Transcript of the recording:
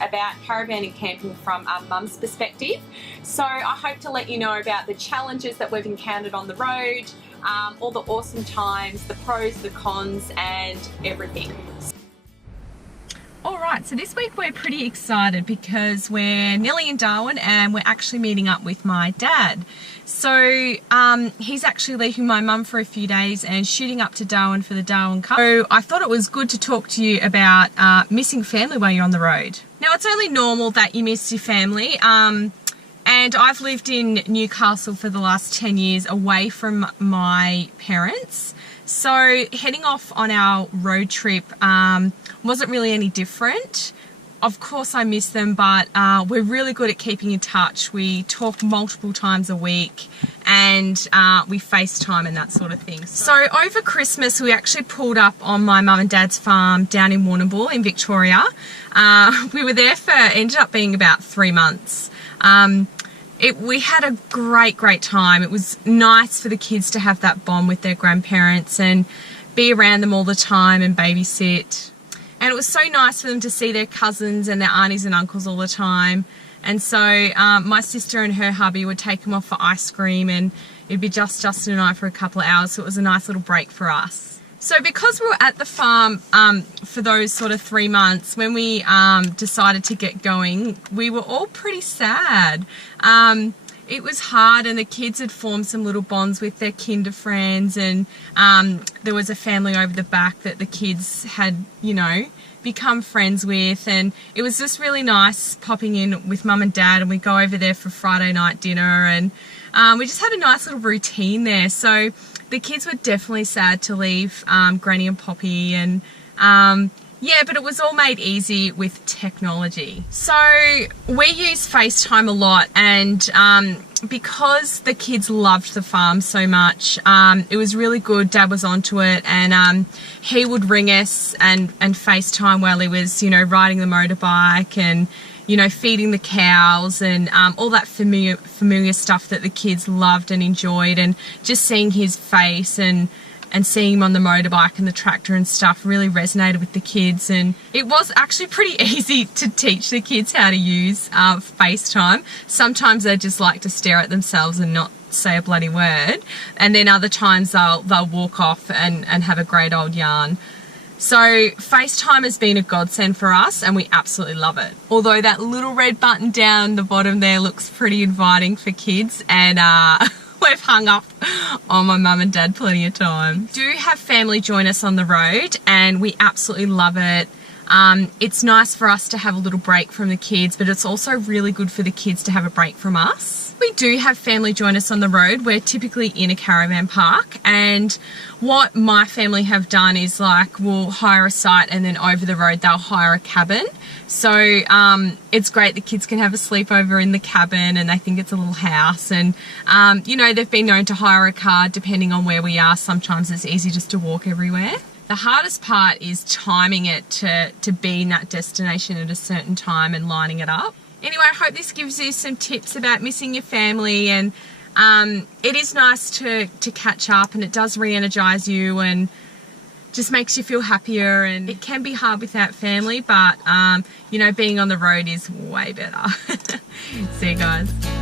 about caravan and camping from our mum's perspective. So I hope to let you know about the challenges that we've encountered on the road, all the awesome times, the pros, the cons, and everything. Alright, so this week we're pretty excited because we're nearly in Darwin and we're actually meeting up with my dad. So he's actually leaving my mum for a few days and shooting up to Darwin for the Darwin Cup. So I thought it was good to talk to you about missing family while you're on the road. Now it's only normal that you miss your family, and I've lived in Newcastle for the last 10 years away from my parents. So heading off on our road trip wasn't really any different. Of course I miss them, but we're really good at keeping in touch. We talk multiple times a week and we FaceTime and that sort of thing. So over Christmas we actually pulled up on my mum and dad's farm down in Warrnambool in Victoria. We were there for, ended up being about 3 months. We had a great time. It was nice for the kids to have that bond with their grandparents and be around them all the time and babysit. And it was so nice for them to see their cousins and their aunties and uncles all the time. And so my sister and her hubby would take them off for ice cream, and it'd be just Justin and I for a couple of hours, so it was a nice little break for us. So because we were at the farm for those sort of 3 months, when we decided to get going, we were all pretty sad. It was hard, and the kids had formed some little bonds with their kinder friends, and there was a family over the back that the kids had, you know, become friends with, and it was just really nice popping in with mum and dad, and we go over there for Friday night dinner, and we just had a nice little routine there. So the kids were definitely sad to leave Granny and Poppy, and yeah, but it was all made easy with technology. So we use FaceTime a lot, and because the kids loved the farm so much, it was really good. Dad was onto it, and he would ring us and FaceTime while he was, you know, riding the motorbike and, you know, feeding the cows and all that familiar stuff that the kids loved and enjoyed, and just seeing his face and seeing him on the motorbike and the tractor and stuff really resonated with the kids. And it was actually pretty easy to teach the kids how to use FaceTime. Sometimes they just like to stare at themselves and not say a bloody word, and then other times they'll walk off and have a great old yarn. So FaceTime has been a godsend for us, and we absolutely love it. Although that little red button down the bottom there looks pretty inviting for kids, and we've hung up on my mum and dad plenty of times. Do have family join us on the road, and we absolutely love it. It's nice for us to have a little break from the kids, but it's also really good for the kids to have a break from us. We do have family join us on the road. We're typically in a caravan park, and what my family have done is, like, we'll hire a site and then over the road they'll hire a cabin. So it's great, the kids can have a sleepover in the cabin and they think it's a little house, and you know, they've been known to hire a car depending on where we are. Sometimes it's easy just to walk everywhere. The hardest part is timing it to be in that destination at a certain time and lining it up. Anyway, I hope this gives you some tips about missing your family, and it is nice to catch up, and it does re-energize you and just makes you feel happier. And it can be hard without family, but you know, being on the road is way better. See you guys.